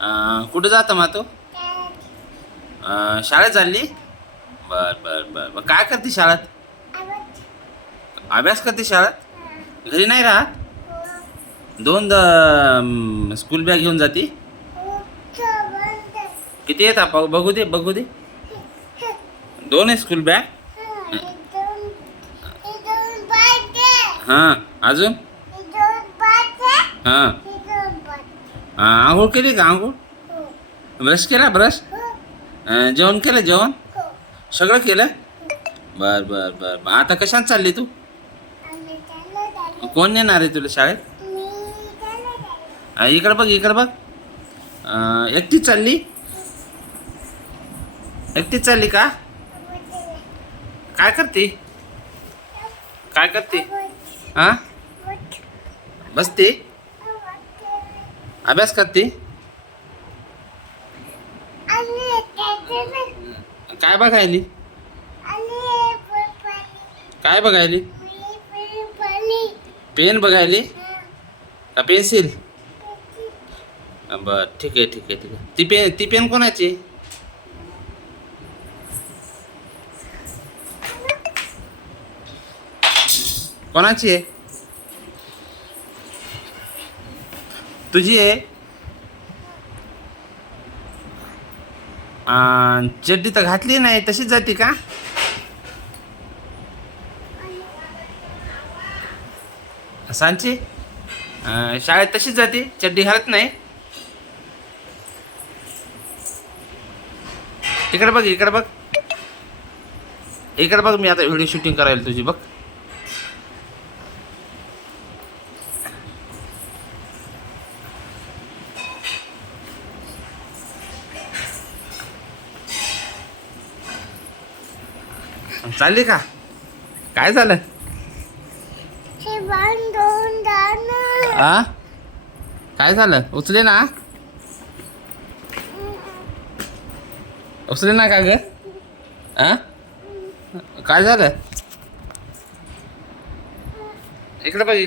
कुठं जातं मग तू? शाळेत चालली? बर बर बर बर. काय करते शाळेत? अभ्यास करते शाळेत? घरी नाही राहत? दोन स्कूल बॅग घेऊन जाते? किती आहेत बघू दे बघू दे. दोन आहे स्कूल बॅग? हां अजून? हां आंघोळ केली का? आंघोळ ब्रश केला? ब्रश जेवण केलं? जेवण सगळं केलं? बर बर बर बर. आता कशात चालली तू? कोण नेणार आहे तुला शाळेत? इकडं बघ इकडं बघ. एकटीच चालली? एकटीच चालली का? काय करते? काय करते? हां बसते? अभ्यास करते? काय बघायली? काय बघायली? पेन बघायली का पेन्सिल? बर ठीक आहे ठीक आहे ठीक आहे. ती पेन कोणाची? कोणाची आहे? तुझी आहे? चड्डी तर घातली नाही तशीच जाते का? सांची शाळेत तशीच जाते चड्डी घालत नाही? इकडे बघ इकडे बघ इकडे बघ. मी आता व्हिडिओ शूटिंग करायला तुझी बघ. चालली का? काय झालं? काय झालं? उचले ना? उचले ना का ग? काय झालं? इकडे बघ इकडे.